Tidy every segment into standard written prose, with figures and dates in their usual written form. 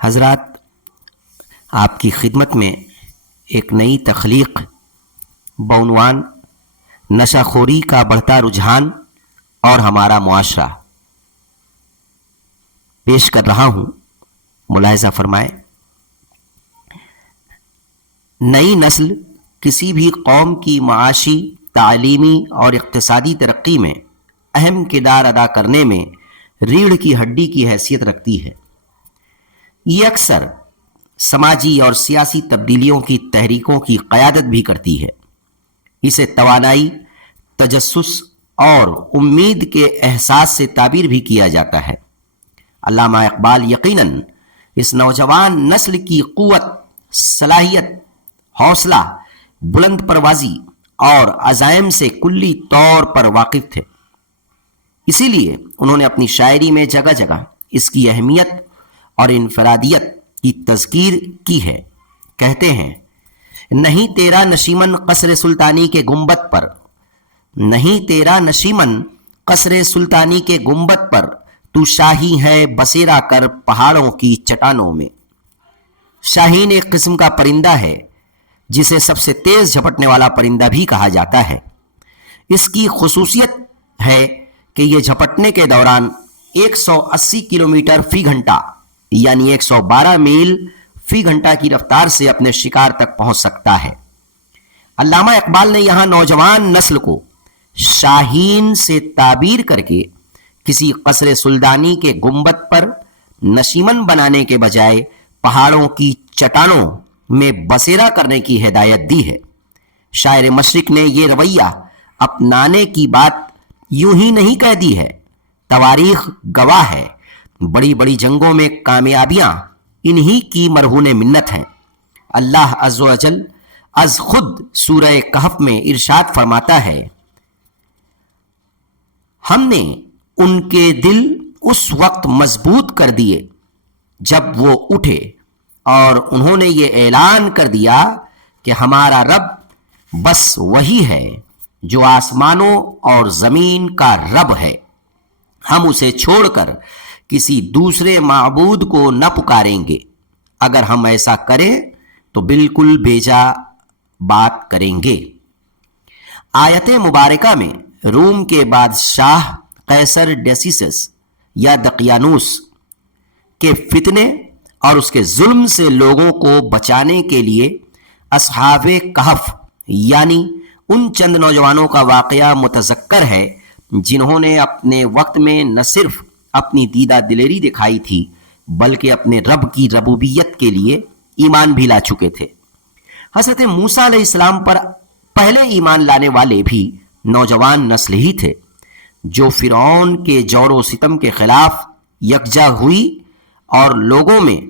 حضرات، آپ کی خدمت میں ایک نئی تخلیق بعنوان نشہ خوری کا بڑھتا رجحان اور ہمارا معاشرہ پیش کر رہا ہوں، ملاحظہ فرمائیں۔ نئی نسل کسی بھی قوم کی معاشی، تعلیمی اور اقتصادی ترقی میں اہم کردار ادا کرنے میں ریڑھ کی ہڈی کی حیثیت رکھتی ہے۔ یہ اکثر سماجی اور سیاسی تبدیلیوں کی تحریکوں کی قیادت بھی کرتی ہے۔ اسے توانائی، تجسس اور امید کے احساس سے تعبیر بھی کیا جاتا ہے۔ علامہ اقبال یقیناً اس نوجوان نسل کی قوت، صلاحیت، حوصلہ، بلند پروازی اور عزائم سے کلی طور پر واقف تھے۔ اسی لیے انہوں نے اپنی شاعری میں جگہ جگہ اس کی اہمیت اور انفرادیت کی تذکیر کی ہے۔ کہتے ہیں، نہیں تیرا نشیمن قصر سلطانی کے گنبد پر، نہیں تیرا نشیمن قصر سلطانی کے گنبد پر، تو شاہی ہے بسیرا کر پہاڑوں کی چٹانوں میں۔ شاہین ایک قسم کا پرندہ ہے جسے سب سے تیز جھپٹنے والا پرندہ بھی کہا جاتا ہے۔ اس کی خصوصیت ہے کہ یہ جھپٹنے کے دوران 180 کلومیٹر فی گھنٹہ یعنی 112 میل فی گھنٹہ کی رفتار سے اپنے شکار تک پہنچ سکتا ہے۔ علامہ اقبال نے یہاں نوجوان نسل کو شاہین سے تعبیر کر کے کسی قصر سلطانی کے گنبد پر نشیمن بنانے کے بجائے پہاڑوں کی چٹانوں میں بسیرا کرنے کی ہدایت دی ہے۔ شاعر مشرق نے یہ رویہ اپنانے کی بات یوں ہی نہیں کہہ دی ہے، تواریخ گواہ ہے۔ بڑی بڑی جنگوں میں کامیابیاں انہی کی مرہون منت ہیں۔ اللہ عز و جل از خود سورہ کہف میں ارشاد فرماتا ہے، ہم نے ان کے دل اس وقت مضبوط کر دیے جب وہ اٹھے اور انہوں نے یہ اعلان کر دیا کہ ہمارا رب بس وہی ہے جو آسمانوں اور زمین کا رب ہے، ہم اسے چھوڑ کر کسی دوسرے معبود کو نہ پکاریں گے، اگر ہم ایسا کریں تو بالکل بیجا بات کریں گے۔ آیت مبارکہ میں روم کے بادشاہ قیصر ڈیسیسس یا دقیانوس کے فتنے اور اس کے ظلم سے لوگوں کو بچانے کے لیے اصحاب کہف یعنی ان چند نوجوانوں کا واقعہ متذکر ہے جنہوں نے اپنے وقت میں نہ صرف اپنی دیدہ دلیری دکھائی تھی بلکہ اپنے رب کی ربوبیت کے لیے ایمان بھی لا چکے تھے۔ حضرت موسیٰ علیہ السلام پر پہلے ایمان لانے والے بھی نوجوان نسل ہی تھے، جو فرعون کے جور و ستم کے خلاف یکجا ہوئی اور لوگوں میں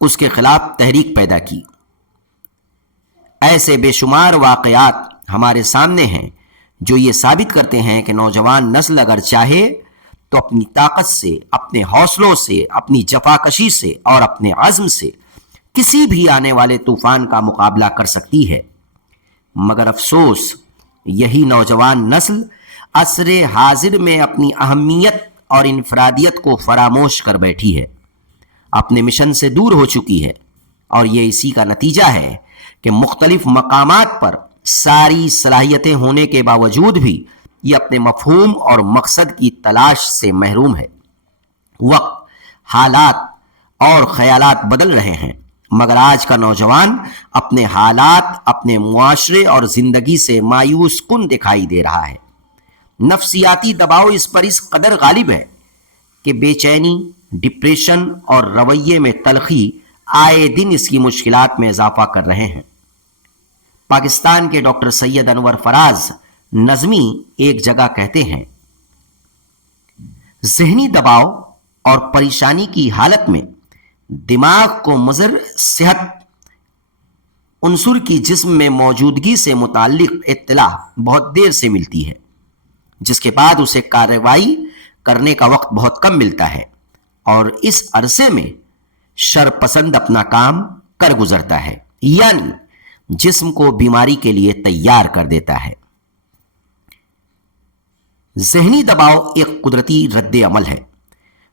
اس کے خلاف تحریک پیدا کی۔ ایسے بے شمار واقعات ہمارے سامنے ہیں جو یہ ثابت کرتے ہیں کہ نوجوان نسل اگر چاہے تو اپنی طاقت سے، اپنے حوصلوں سے، اپنی جفاکشی سے اور اپنے عزم سے کسی بھی آنے والے طوفان کا مقابلہ کر سکتی ہے۔ مگر افسوس، یہی نوجوان نسل عصر حاضر میں اپنی اہمیت اور انفرادیت کو فراموش کر بیٹھی ہے، اپنے مشن سے دور ہو چکی ہے، اور یہ اسی کا نتیجہ ہے کہ مختلف مقامات پر ساری صلاحیتیں ہونے کے باوجود بھی یہ اپنے مفہوم اور مقصد کی تلاش سے محروم ہے۔ وقت، حالات اور خیالات بدل رہے ہیں، مگر آج کا نوجوان اپنے حالات، اپنے معاشرے اور زندگی سے مایوس کن دکھائی دے رہا ہے۔ نفسیاتی دباؤ اس پر اس قدر غالب ہے کہ بے چینی، ڈپریشن اور رویے میں تلخی آئے دن اس کی مشکلات میں اضافہ کر رہے ہیں۔ پاکستان کے ڈاکٹر سید انور فراز نظمی ایک جگہ کہتے ہیں، ذہنی دباؤ اور پریشانی کی حالت میں دماغ کو مضر صحت عنصر کی جسم میں موجودگی سے متعلق اطلاع بہت دیر سے ملتی ہے، جس کے بعد اسے کارروائی کرنے کا وقت بہت کم ملتا ہے، اور اس عرصے میں شر پسند اپنا کام کر گزرتا ہے، یعنی جسم کو بیماری کے لیے تیار کر دیتا ہے۔ ذہنی دباؤ ایک قدرتی رد عمل ہے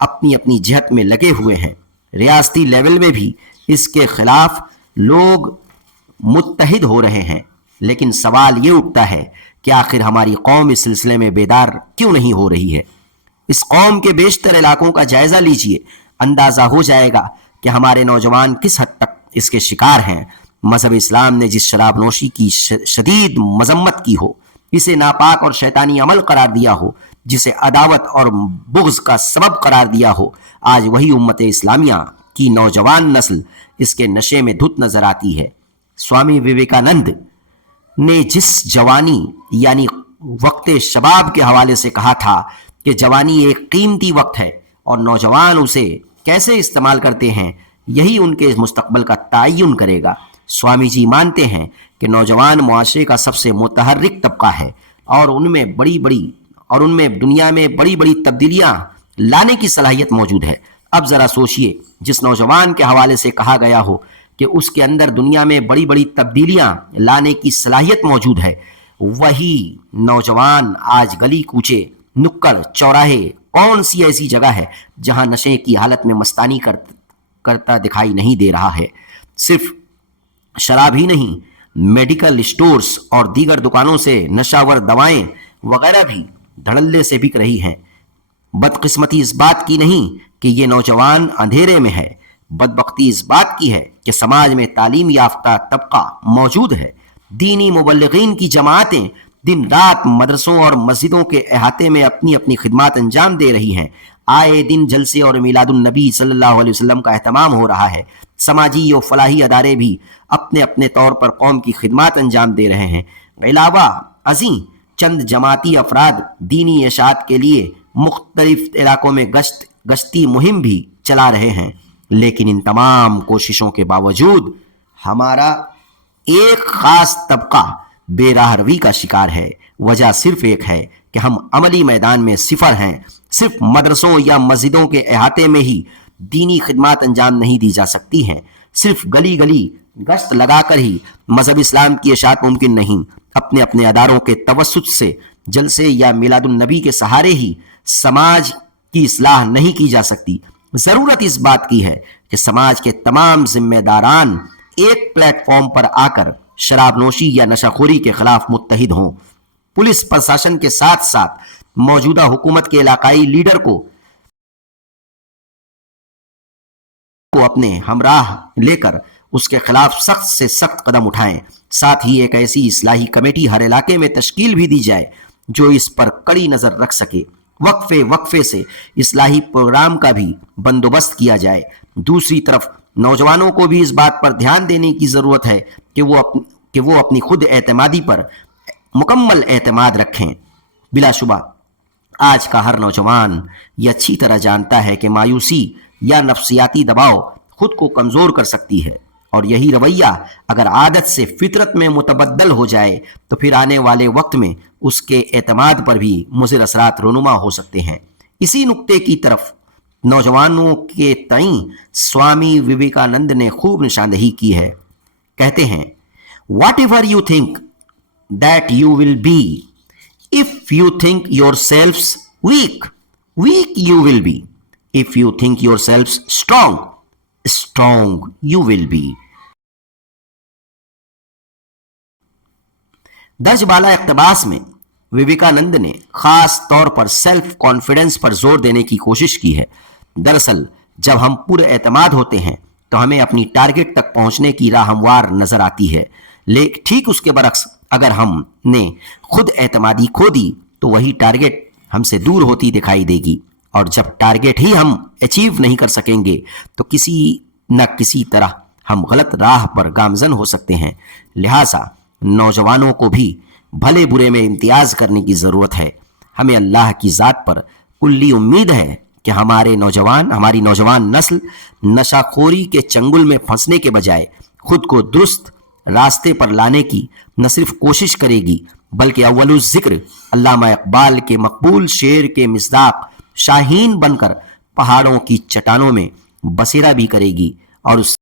اپنی اپنی جہت میں لگے ہوئے ہیں. ریاستی لیول میں بھی اس کے خلاف لوگ متحد ہو رہے ہیں. لیکن سوال یہ اٹھتا ہے کہ آخر ہماری قوم اس سلسلے میں بیدار کیوں نہیں ہو رہی ہے؟ اس قوم کے بیشتر علاقوں کا جائزہ لیجئے، اندازہ ہو جائے گا کہ ہمارے نوجوان کس حد تک اس کے شکار ہیں. مذہب اسلام نے جس شراب نوشی کی شدید مذمت کی ہو، اسے ناپاک اور شیطانی عمل قرار دیا ہو، جسے عداوت اور بغض کا سبب قرار دیا ہو، آج وہی امت اسلامیہ کی نوجوان نسل اس کے نشے میں دھت نظر آتی ہے. سوامی وویکانند نے جس جوانی یعنی وقت شباب کے حوالے سے کہا تھا کہ جوانی ایک قیمتی وقت ہے اور نوجوان اسے کیسے استعمال کرتے ہیں یہی ان کے مستقبل کا تعین کرے گا. سوامی جی مانتے ہیں کہ نوجوان معاشرے کا سب سے متحرک طبقہ ہے اور ان میں دنیا میں بڑی بڑی تبدیلیاں لانے کی صلاحیت موجود ہے. اب ذرا سوچئے، جس نوجوان کے حوالے سے کہا گیا ہو کہ اس کے اندر دنیا میں بڑی بڑی تبدیلیاں لانے کی صلاحیت موجود ہے، وہی نوجوان آج گلی کوچے، نکڑ چوراہے، کون سی ایسی جگہ ہے جہاں نشے کی حالت میں مستانی کرتا دکھائی نہیں دے رہا ہے؟ صرف شراب ہی نہیں، میڈیکل اسٹورز اور دیگر دکانوں سے نشاور دوائیں وغیرہ بھی دھڑلے سے بک رہی ہیں. بدقسمتی اس بات کی نہیں کہ یہ نوجوان اندھیرے میں ہے، بدبختی اس بات کی ہے کہ سماج میں تعلیم یافتہ طبقہ موجود ہے. دینی مبلغین کی جماعتیں دن رات مدرسوں اور مسجدوں کے احاطے میں اپنی اپنی خدمات انجام دے رہی ہیں. آئے دن جلسے اور میلاد النبی صلی اللہ علیہ وسلم کا اہتمام ہو رہا ہے. سماجی و فلاحی ادارے بھی اپنے اپنے طور پر قوم کی خدمات انجام دے رہے ہیں. علاوہ ازیں چند جماعتی افراد دینی اشاعت کے لیے مختلف علاقوں میں گشتی مہم بھی چلا رہے ہیں. لیکن ان تمام کوششوں کے باوجود ہمارا ایک خاص طبقہ بے راہ روی کا شکار ہے. وجہ صرف ایک ہے کہ ہم عملی میدان میں صفر ہیں. صرف مدرسوں یا مسجدوں کے احاطے میں ہی دینی خدمات انجام نہیں دی جا سکتی ہیں. صرف گلی گلی گشت لگا کر ہی مذہب اسلام کی اشاعت ممکن نہیں. اپنے اپنے اداروں کے توسط سے جلسے یا میلاد النبی کے سہارے ہی سماج کی اصلاح نہیں کی جا سکتی. ضرورت اس بات کی ہے کہ سماج کے تمام ذمہ داران ایک پلیٹ فارم پر آ کر شراب نوشی یا نشہ خوری کے خلاف متحد ہوں. پولیس پرشاسن کے ساتھ ساتھ موجودہ حکومت کے علاقائی لیڈر کو اپنے ہمراہ لے کر اس کے خلاف سخت سے سخت قدم اٹھائیں. ساتھ ہی ایک ایسی اصلاحی کمیٹی ہر علاقے میں تشکیل بھی دی جائے جو اس پر کڑی نظر رکھ سکے. وقفے سے اصلاحی پروگرام کا بھی بندوبست کیا جائے. دوسری طرف نوجوانوں کو بھی اس بات پر دھیان دینے کی ضرورت ہے کہ وہ اپنی خود اعتمادی پر مکمل اعتماد رکھیں. بلا شبہ آج کا ہر نوجوان یہ اچھی طرح جانتا ہے کہ مایوسی یا نفسیاتی دباؤ خود کو کمزور کر سکتی ہے، اور یہی رویہ اگر عادت سے فطرت میں متبدل ہو جائے تو پھر آنے والے وقت میں اس کے اعتماد پر بھی مضر اثرات رونما ہو سکتے ہیں. اسی نقطے کی طرف نوجوانوں کے تئیں سوامی وویکانند نے خوب نشاندہی کی ہے. کہتے ہیں، whatever you think that you will be. If you think yourselves weak, weak you will be. If you think yourselves strong, strong you will be. درج بالا اقتباس میں وویکانند نے خاص طور پر سیلف کانفیڈنس پر زور دینے کی کوشش کی ہے. دراصل جب ہم پر اعتماد ہوتے ہیں تو ہمیں اپنی ٹارگٹ تک پہنچنے کی راہ ہموار نظر آتی ہے. لیکن ٹھیک اس کے برعکس اگر ہم نے خود اعتمادی کھو دی تو وہی ٹارگٹ ہم سے دور ہوتی دکھائی دے گی، اور جب ٹارگٹ ہی ہم اچیو نہیں کر سکیں گے تو کسی نہ کسی طرح ہم غلط راہ پر گامزن ہو سکتے ہیں. لہٰذا نوجوانوں کو بھی بھلے برے میں امتیاز کرنے کی ضرورت ہے. ہمیں اللہ کی ذات پر کلی امید ہے کہ ہماری نوجوان نسل نشہ خوری کے چنگل میں پھنسنے کے بجائے خود کو درست راستے پر لانے کی نہ صرف کوشش کرے گی بلکہ اول الذکر علامہ اقبال کے مقبول شعر کے مصداق شاہین بن کر پہاڑوں کی چٹانوں میں بسیرا بھی کرے گی اور اس